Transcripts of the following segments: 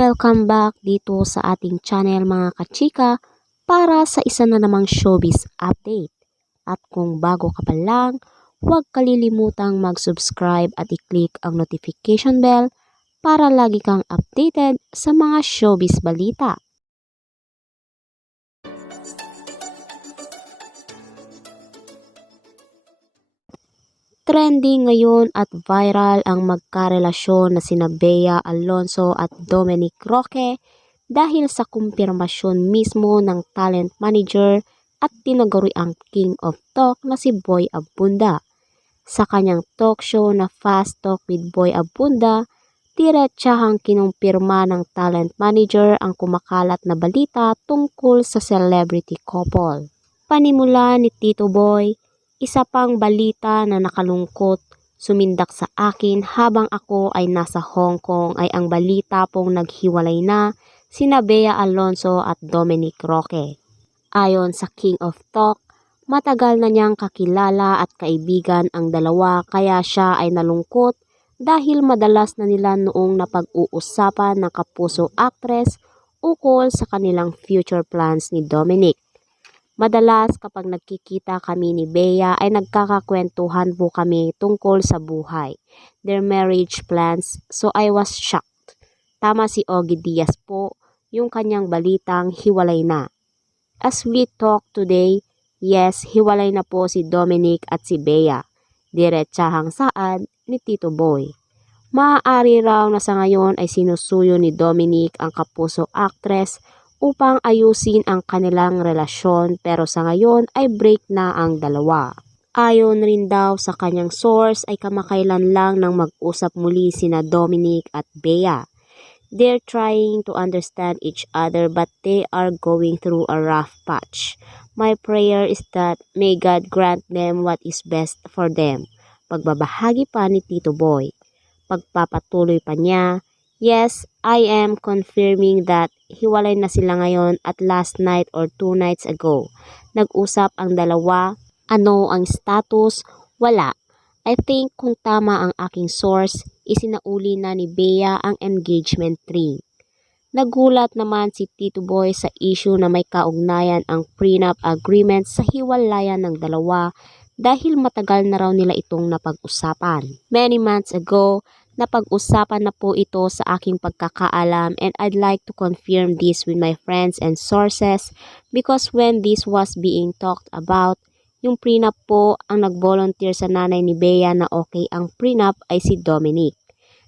Welcome back dito sa ating channel mga kachika para sa isa na namang showbiz update. At kung bago ka pa lang, huwag kalilimutang mag-subscribe at i-click ang notification bell para lagi kang updated sa mga showbiz balita. Trending ngayon at viral ang magkarelasyon na sina Bea Alonzo at Dominic Roque dahil sa kumpirmasyon mismo ng talent manager at tinaguriang King of Talk na si Boy Abunda. Sa kanyang talk show na Fast Talk with Boy Abunda, diretsahang kinumpirma ng talent manager ang kumakalat na balita tungkol sa celebrity couple. Panimula ni Tito Boy, isa pang balita na nakalungkot sumindak sa akin habang ako ay nasa Hong Kong ay ang balita pong naghiwalay na sina Bea Alonzo at Dominic Roque. Ayon sa King of Talk, matagal na niyang kakilala at kaibigan ang dalawa kaya siya ay nalungkot dahil madalas na nila noong napag-uusapan ng kapuso actress ukol sa kanilang future plans ni Dominic. Madalas kapag nagkikita kami ni Bea ay nagkakakwentuhan po kami tungkol sa buhay, their marriage plans, so I was shocked. Tama si Ogie Diaz po, yung kanyang balitang hiwalay na. As we talk today, yes, hiwalay na po si Dominic at si Bea. Diretsahang saad ni Tito Boy. Maaari raw na sa ngayon ay sinusuyo ni Dominic ang kapuso actress upang ayusin ang kanilang relasyon pero sa ngayon ay break na ang dalawa. Ayon rin daw sa kanyang source ay kamakailan lang nang mag-usap muli sina Dominic at Bea. They're trying to understand each other but they are going through a rough patch. My prayer is that may God grant them what is best for them. Pagbabahagi pa ni Tito Boy. Pagpapatuloy pa niya, yes, I am confirming that hiwalay na sila ngayon at last night or 2 nights ago. Nag-usap ang dalawa. Ano ang status? Wala. I think kung tama ang aking source, isinauli na ni Bea ang engagement ring. Nagulat naman si Tito Boy sa issue na may kaugnayan ang prenup agreement sa hiwalayan ng dalawa dahil matagal na raw nila itong napag-usapan. Many months ago, napag-usapan na po ito sa aking pagkakaalam and I'd like to confirm this with my friends and sources because when this was being talked about, yung prenup po ang nag-volunteer sa nanay ni Bea na okay ang prenup ay si Dominic.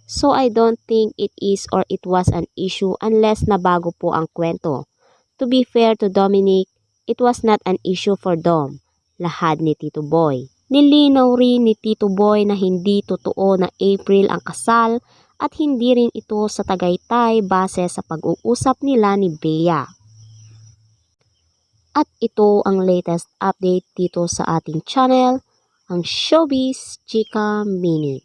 So I don't think it is or it was an issue unless nabago po ang kwento. To be fair to Dominic, it was not an issue for Dom. Lahad ni Tito Boy. Nilinaw rin ni Tito Boy na hindi totoo na April ang kasal at hindi rin ito sa Tagaytay base sa pag-uusap nila ni Bea. At ito ang latest update dito sa ating channel, ang Showbiz Chika Minute.